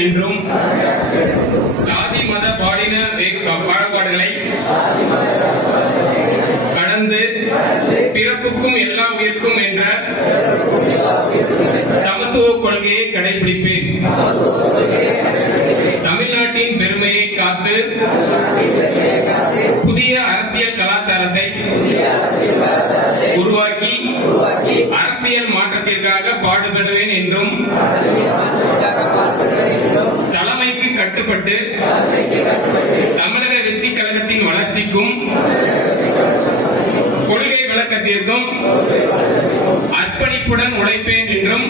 என்றும் சாதி மத பாலின பாகுபாடுகளை கடந்து பிறப்புக்கும் எல்லா உயிர்க்கும் என்ற சமத்துவ கொள்கையை கடைபிடிப்பேன். தமிழ்நாட்டின் பெருமையை காத்து புதிய அரசியல் கலாச்சாரத்தை உருவாக்கி அரசியல் மாற்றத்திற்காக பாடுபடுவேன் என்றும் தலைமைக்கு கட்டுப்பட்டு தமிழக வெற்றி கழகத்தின் வளர்ச்சிக்கும் கொள்கை விளக்கத்திற்கும் அர்ப்பணிப்புடன் உழைப்பேன் என்றும்